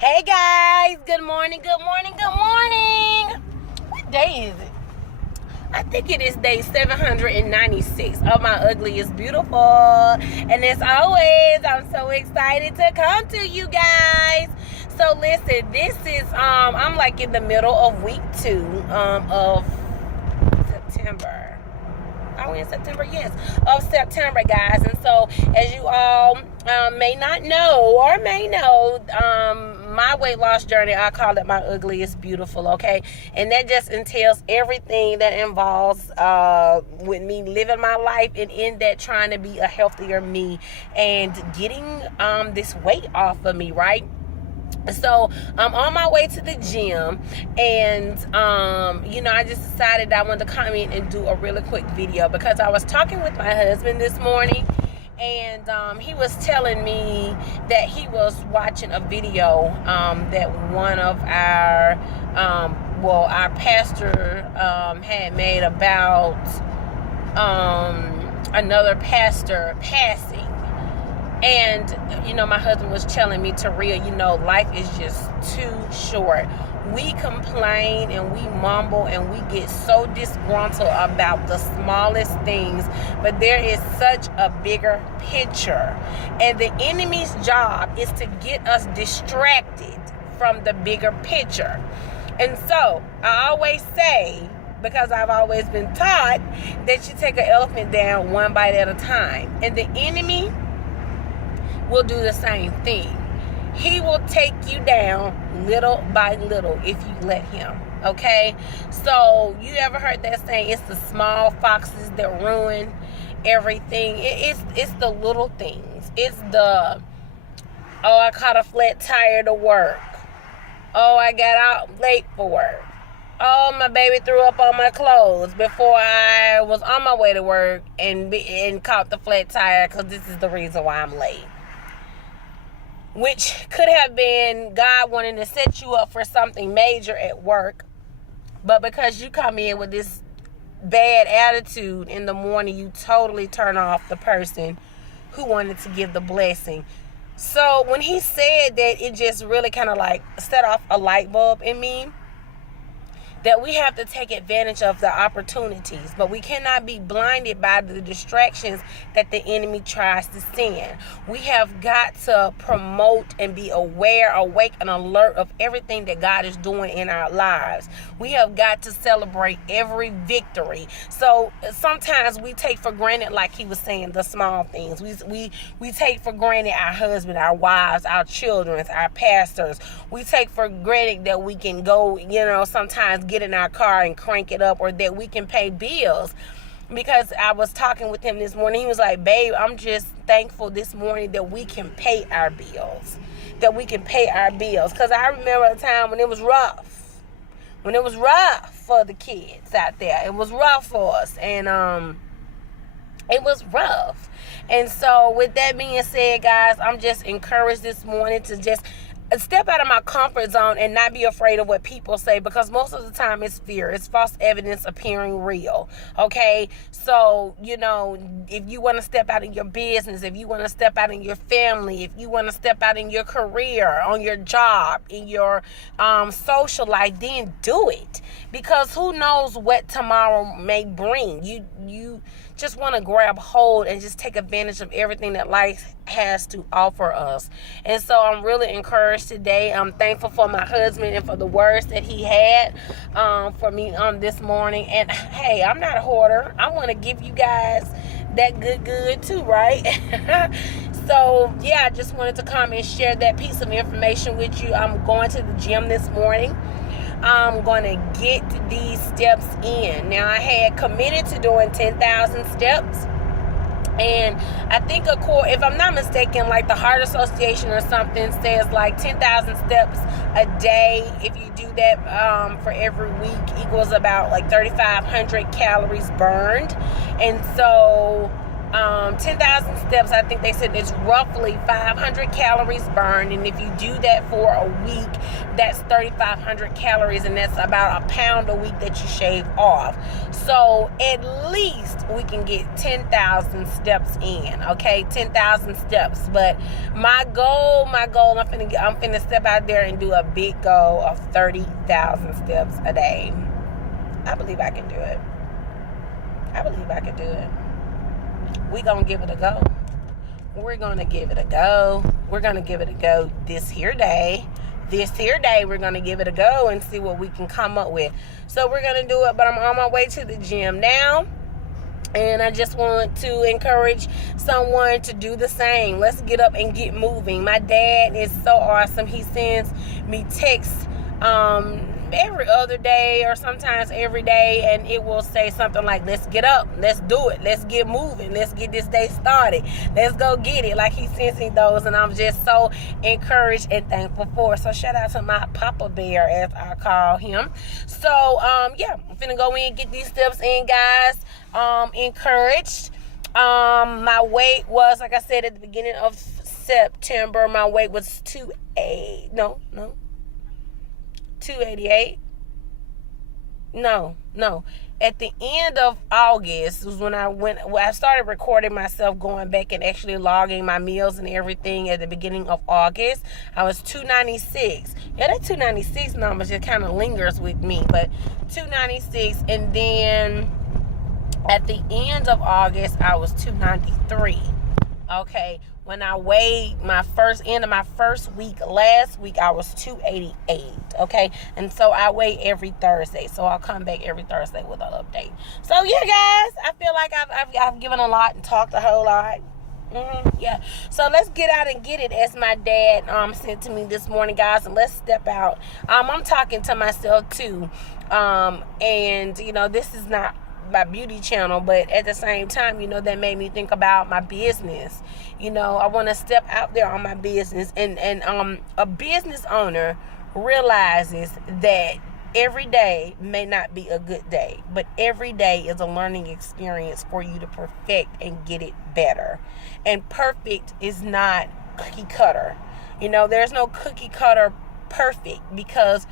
Hey guys, good morning, good morning, good morning. What day is it? I think it is day 796 of my ugly is beautiful. And as always, I'm so excited to come to you guys. So listen, this is I'm like in the middle of week 2 of September. Are we in September? Yes, of September, guys. And so, as you all may not know or may know, my weight loss journey, I call it my ugly is beautiful, okay? And that just entails everything that involves with me living my life and in that trying to be a healthier me and getting this weight off of me, right? So I'm on my way to the gym, and I just decided I wanted to come in and do a really quick video because I was talking with my husband this morning, and he was telling me that he was watching a video that one of our pastor had made about another pastor passing. And, my husband was telling me, Taria, life is just too short. We complain and we mumble and we get so disgruntled about the smallest things, but there is such a bigger picture. And the enemy's job is to get us distracted from the bigger picture. And so I always say, because I've always been taught that you take an elephant down one bite at a time. And the enemy will do the same thing. He will take you down little by little if you let him. Okay? So you ever heard that saying, it's the small foxes that ruin everything? It's the little things. It's the, I caught a flat tire to work. Oh, I got out late for work. Oh, my baby threw up on my clothes before I was on my way to work and caught the flat tire because this is the reason why I'm late. Which could have been God wanting to set you up for something major at work. But because you come in with this bad attitude in the morning, you totally turn off the person who wanted to give the blessing. So when he said that, it just really kind of like set off a light bulb in me. That we have to take advantage of the opportunities, but we cannot be blinded by the distractions that the enemy tries to send. We have got to promote and be aware, awake, and alert of everything that God is doing in our lives. We have got to celebrate every victory. So sometimes we take for granted, like he was saying, the small things. We take for granted our husband, our wives, our children, our pastors. We take for granted that we can go, sometimes get in our car and crank it up, or that we can pay bills. Because I was talking with him this morning, he was like, babe, I'm just thankful this morning that we can pay our bills. Because I remember a time when it was rough for the kids out there. It was rough for us, and it was rough. And so with that being said, guys, I'm just encouraged this morning to just step out of my comfort zone and not be afraid of what people say, because most of the time it's fear. It's false evidence appearing real. Okay? So, if you want to step out in your business, if you want to step out in your family, if you want to step out in your career, on your job, in your social life, then do it. Because who knows what tomorrow may bring. You just want to grab hold and just take advantage of everything that life has to offer us. And so I'm really encouraged today. I'm thankful for my husband and for the words that he had for me this morning. And hey, I'm not a hoarder. I want to give you guys that good too, right? So yeah, I just wanted to come and share that piece of information with you. I'm going to the gym this morning. I'm going to get these steps in. Now, I had committed to doing 10,000 steps. And I think, if I'm not mistaken, like the Heart Association or something says like 10,000 steps a day. If you do that for every week, equals about like 3,500 calories burned. And so 10,000 steps, I think they said it's roughly 500 calories burned. And if you do that for a week, that's 3,500 calories. And that's about a pound a week that you shave off. So at least we can get 10,000 steps in. Okay, 10,000 steps. But my goal, I'm finna step out there and do a big goal of 30,000 steps a day. I believe I can do it. We gonna give it a go. We're gonna give it a go this here day. We're gonna give it a go and see what we can come up with. So we're gonna do it, but I'm on my way to the gym now. And I just want to encourage someone to do the same. Let's get up and get moving. My dad is so awesome. He sends me texts every other day or sometimes every day, and it will say something like, let's get up, let's do it, let's get moving, let's get this day started, let's go get it. Like, he sends me those, and I'm just so encouraged and thankful for it. So shout out to my Papa Bear, as I call him. So yeah, I'm finna go in and get these steps in, guys. Encouraged. My weight was, like I said at the beginning of September, my weight was 288. No. At the end of August was when I started recording myself, going back and actually logging my meals and everything. At the beginning of August, I was 296. Yeah, that 296 number just kind of lingers with me, but 296. And then at the end of August, I was 293. Okay. When I weighed end of my first week last week, I was 288. Okay, and so I weigh every Thursday. So I'll come back every Thursday with an update. So yeah, guys, I feel like I've given a lot and talked a whole lot. Yeah. So let's get out and get it, as my dad sent to me this morning, guys, and let's step out. I'm talking to myself too, and this is not my beauty channel, but at the same time, that made me think about my business. I want to step out there on my business, and a business owner realizes that every day may not be a good day, but every day is a learning experience for you to perfect and get it better. And perfect is not cookie cutter. There's no cookie cutter perfect, because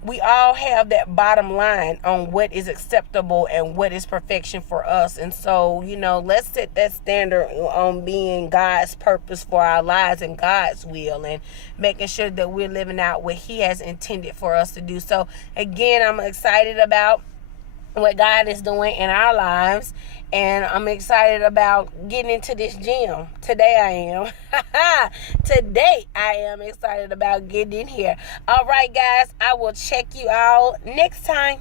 we all have that bottom line on what is acceptable and what is perfection for us. And so, let's set that standard on being God's purpose for our lives and God's will, and making sure that we're living out what He has intended for us to do. So again, I'm excited about what God is doing in our lives, and I'm excited about getting into this gym. Today I am excited about getting in here. All right, guys, I will check you out next time.